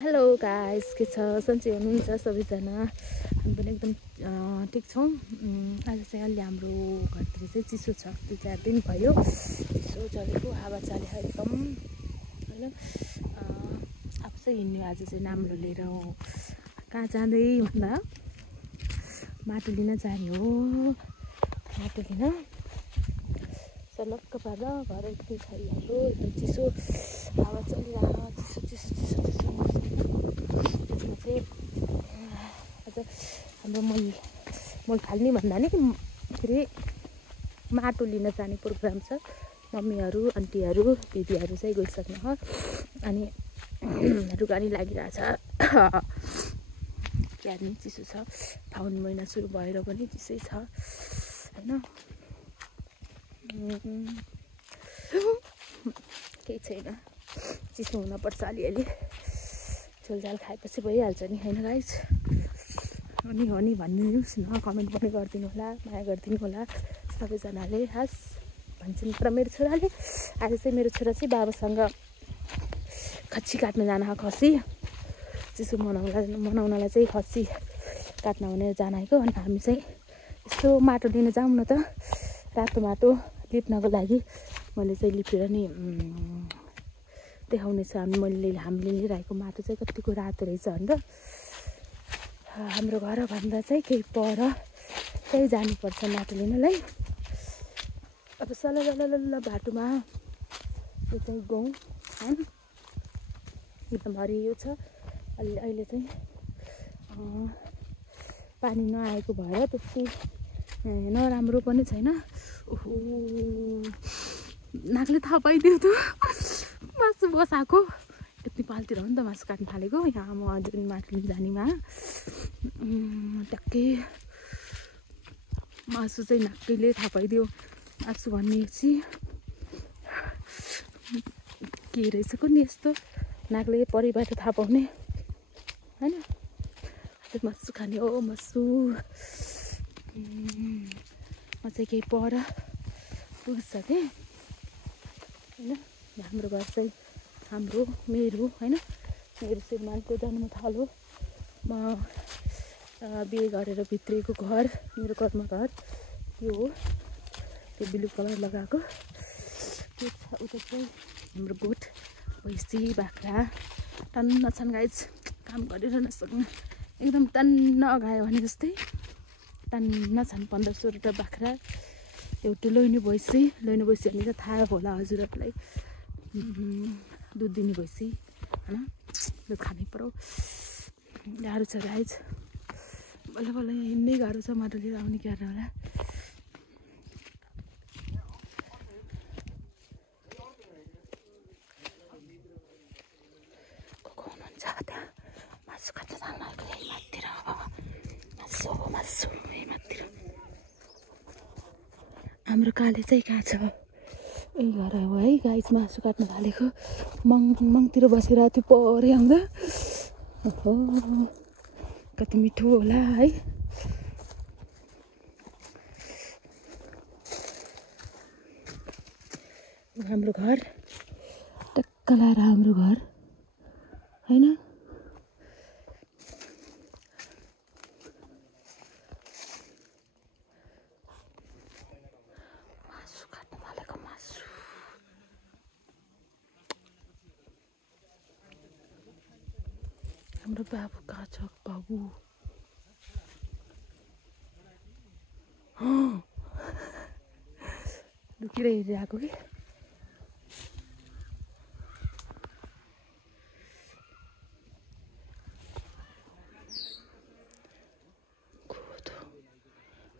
Hello guys, के छ? सन्चै हुनुहुन्छ सबैजना? हामी पनि एकदम ठिक छौँ। आज चाहिँ अलि हाम्रो घरतिर चाहिँ चिसो छ। 2-4 दिन भयो चिसो चलेको, हावा चलेको एकदम होइन। अब चाहिँ हिँड्ने आज चाहिँ नाम्लो लिएर कहाँ जाँदै भन्दा माटो लिन जाने हो। माटो लिन सलक्क पार्दा घर यति छ हाम्रो, एकदम चिसो हावा चलिरहेको, चिसो चिसो चिसो चिसो। त्यसमा चाहिँ आज हाम्रो मल फाल्ने भन्दा नि फेरि माटो लिन जाने प्रोग्राम छ। मम्मीहरू, आन्टीहरू, दिदीहरू चाहिँ गइसक्नु हो। अनि रुगानी लागिरहेछ। क्यार नि चिसो छ। फाउन महिना सुरु भएर पनि चिसै छ होइन। केही छैन, चिसो हुनपर्छ अलिअलि। झोलझाल खाएपछि भइहाल्छ नि होइन गाइस? अनि हो नि भनिदिनुहोस् न, कमेन्ट पनि गरिदिनु होला, माया गरिदिनु होला सबैजनाले। हस् भन्छन्। तर मेरो छोराले आज चाहिँ मेरो छोरा चाहिँ बाबासँग खसी काट्न जान, खसी चिसो मनाउनलाई चाहिँ खसी काट्न भनेर जान आएको। अनि हामी चाहिँ यस्तो माटो लिन जाउँ न त, रातो माटो लिप्नको लागि। मैले चाहिँ लिपेर नि देखाउनेछ। हामीले लिइरहेको माटो चाहिँ कतिको रातो रहेछ भनेर। हाम्रो घरभन्दा चाहिँ केही पर चाहिँ जानुपर्छ माटो लिनलाई। अब सलल बाटोमा यो चाहिँ गाउँ होइन, एकदम हरियो छ। अहिले चाहिँ पानी नआएको भएर त्यति नराम्रो पनि छैन। ओहो, नाकले थाहा पाइदियो त मासु बसाएको। यति पालतिर हो नि त मासु काट्नु थालेको। यहाँ म अझै पनि माटो लिन जानेमा ट्याक्कै मासु चाहिँ नाकैले थाहा पाइदियो। मासु भनेपछि के रहेछ कुन्नी यस्तो नाकले परिबाट थाहा पाउने होइन। अझै मासु खाने हो, मासु। म चाहिँ केही पर पुगिसकेँ होइन। हाम्रो घर चाहिँ मेरो होइन, मेरो श्रीमानको जन्म थलो। म बिहे गरेर भित्रिएको घर, मेरो कर्म घर त्यो हो। त्यो ब्लु कलर लगाएको त्यो छ। उता चाहिँ हाम्रो गोठ, भैँसी, बाख्रा टन्न छन् गाइज। काम गरेर नसक्ने, एकदम टन्न अगायो भने जस्तै टन्न छन्। 15-16 बाख्रा, एउटा लोइनो भैँसी भने त थाहा होला हजुरहरूलाई, दुध दिने भैँसी होइन। दुध खानै पर्यो। गाह्रो छ गाइज। बल्ल बल्ल यहाँ हिँड्नै गाह्रो छ। माटो लिएर आउने क्यार होला। को हुनुहुन्छ त्यहाँ? मासु खान्छ जानु माथितिर। मासु मासु माथितिर। हाम्रो काले चाहिँ कहाँ छ? यही घर हो है गाइस। मासु काट्न थालेको मङतिर बसेर त्यो परे आउँदा। ओहो, कति मिठो होला है। हाम्रो घर टक्क लाएर हाम्रो घर होइन। मासु काट्न थालेको मासु। हाम्रो बाबु कहाँ छ? बाबु लुकेर हेरिरहेको कि।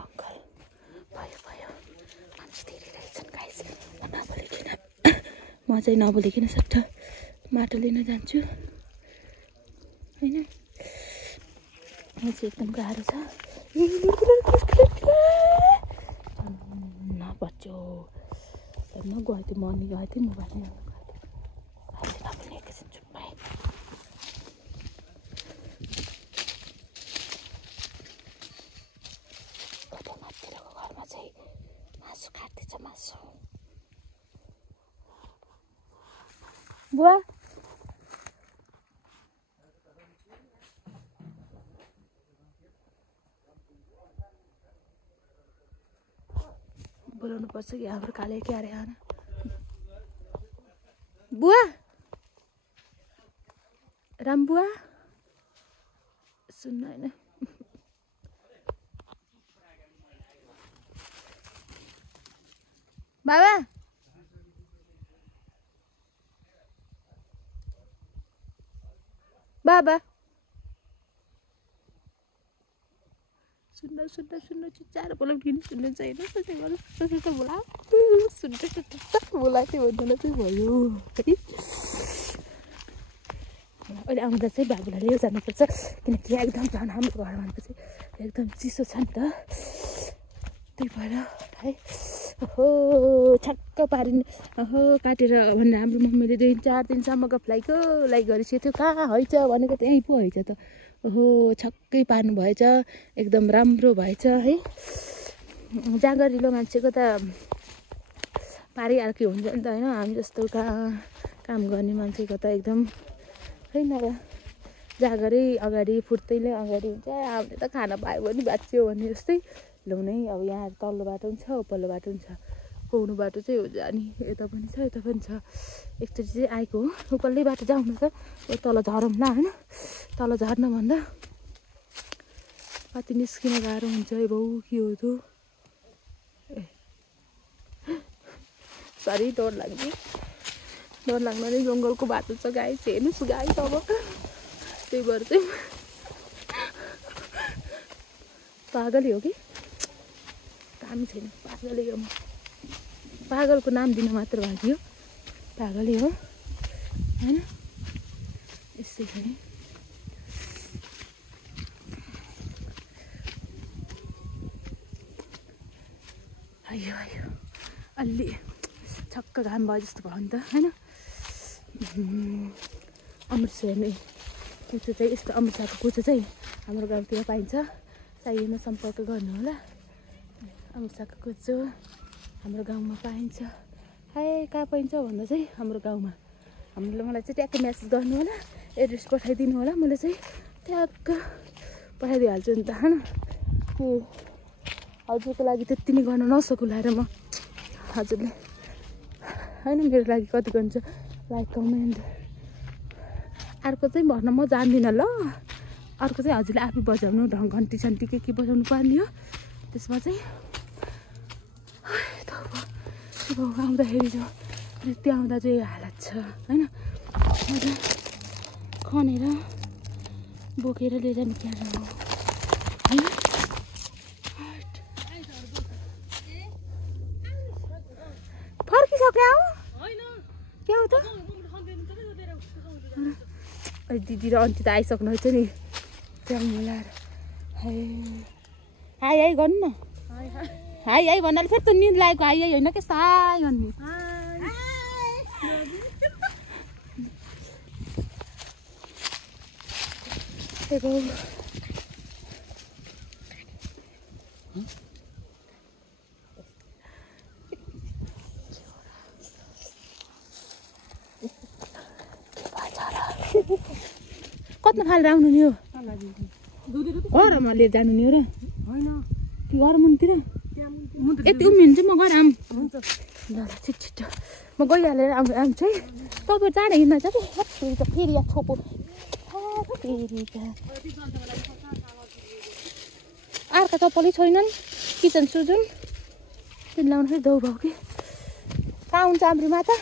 अङ्कल भयो मान्छे धेरै रहेछन् गाइस। म चाहिँ नबोलिकन सक्छ माटो लिन जान्छु होइन। म चाहिँ एकदम गाह्रो छ। बच्चो नगयो त्यो मर्नी गयो थियो। मोबाइल नबोल्ने एकैछिन चुप भएँ। कता माथितिरको घरमा चाहिँ मासु काट्दैछ। मासु बुवा बोलाउनु पर्छ कि हाम्रो काले के अरे आना बुवा राम बुवा सुन्न हैन बाबा बाबा सुन्न सुन्न सुन्न चिच्चाएर बोलाउनु सुन्नु चाहिँ होइन त्यसै गरेर सुन्न बोला सुन्न बोला चाहिँ भन्दैन चाहिँ भयो है अहिले आउँदा चाहिँ बाबुलाई लिएर जानुपर्छ किनकि एकदम झन् हाम्रो घरमा भनेपछि एकदम चिसो छ नि त त्यही भएर है ओहो छक्क पारिने ओहो काटेर भनेर हाम्रो मम्मीले 2-4 दिनसम्मको फ्लाइको लाइक गरिसकेको थियो कहाँ हैछ भनेको त्यहीँ पो हैछ त ओहो छक्कै पार्नु भएछ एकदम राम्रो भएछ है जाँगरिलो मान्छेको त पारी अर्कै हुन्छ नि त होइन हामी जस्तो काम गर्ने मान्छेको त एकदम होइन र जाँगरै अगाडि फुट्दैले अगाडि हुन्छ हामीले त खाना पायो भने बाँच्यो भने जस्तै ल्याउनै अब यहाँ तल्लो बाटो पनि छ उपल्लो बाटो पनि छ पाउनु बाटो चाहिँ हो जाने यता पनि छ यता पनि छ एकचोटि चाहिँ आएको हो उपल्लै बाटो जाउँ त तल झरौँ ल होइन तल झर्न भन्दा कति निस्किन गाह्रो हुन्छ है बाउ के हो त ए सरी डर लाग्न नै जङ्गलको बाटो छ गाई हेर्नुहोस् गाई त अब त्यही भएर चाहिँ पागलै हो कि काम छैन पागलै हो पागलको नाम दिन मात्र भाग्यो पागलै हो होइन यस्तै छ नि आयो अलि छक्क घाम भयो जस्तो भयो नि त होइन अमृतसर हेर्ने कुचो चाहिँ यस्तो अमृतसरको कुचो चाहिँ हाम्रो गाउँतिर पाइन्छ चाहिएमा सम्पर्क गर्नु होला अमृतसरको कुचो हाम्रो गाउँमा पाइन्छ हाय कहाँ पाइन्छ भन्दा चाहिँ हाम्रो गाउँमा मलाई चाहिँ ट्याक्क म्यासेज गर्नु होला एड्रेस पठाइदिनु होला मैले चाहिँ ट्याक्क पठाइदिइहाल्छु नि त होइन हो हजुरको लागि त्यति नै गर्न नसकुला र म हजुरले होइन मेरो लागि कति गर्छ लाइक कमेन्ट अर्को चाहिँ भन्न म जान्दिनँ ल अर्को चाहिँ हजुरले आफै बजाउनु घन्टी सन्टी के बजाउनु पर्ने हो त्यसमा चाहिँ आउँदाखेरि त्यो आउँदा चाहिँ हालत छ होइन खनेर बोकेर लिएर जाने क्या हो होइन फर्किसक्यो क्या हो त दिदी र अन्टी त आइसक्नु हुन्छ नि त्यहाँ मिलाएर हाई हाई गर्नु न हाई हाई भन्नाले फेरि त निद लागेको हाई हाई होइन क्या साई भन्ने कति खाल आउनु नि हो घरमा लिएर जानु नि हो र होइन त्यो घर मुनतिर यति उम्रिन्छ म गएर आऊँ हुन्छ ल छिटो म गइहालेर आउँछु है तपाईँ चाँडै हिँड्न छ फेरि यहाँ छोपो फेरि अर्का चप्पलै छैनन् किचन सुजुन त्यो लाउनु फेरि दौ भाउ कि कहाँ हुन्छ हाम्रो माता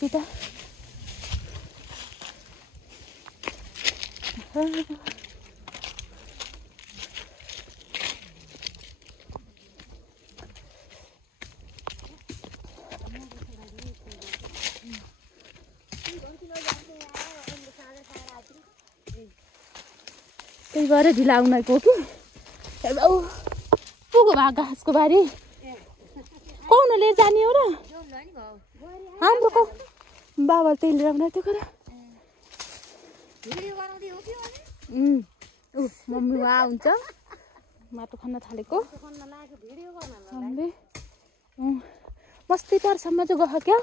पिता त्यही भएर ढिला आउनको हो कि पुगो भा घाँसको बारी कौन लिएर जाने हो र हाम्रो को बाबा त्यही लिएर आउनु थियो कर मम्मी वहाँ हुन्छ माटो खन्न थालेको मस्ती परसम्म चाहिँ गयो क्या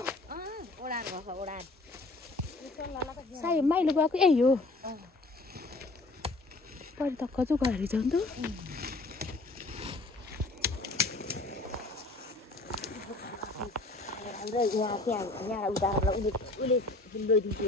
साई माइलो गएको यही हो परितक्क चाहिँ गएर जाउँ त हाम्रो यहाँ त्यहाँ उता उसले लैदिन्थ्यो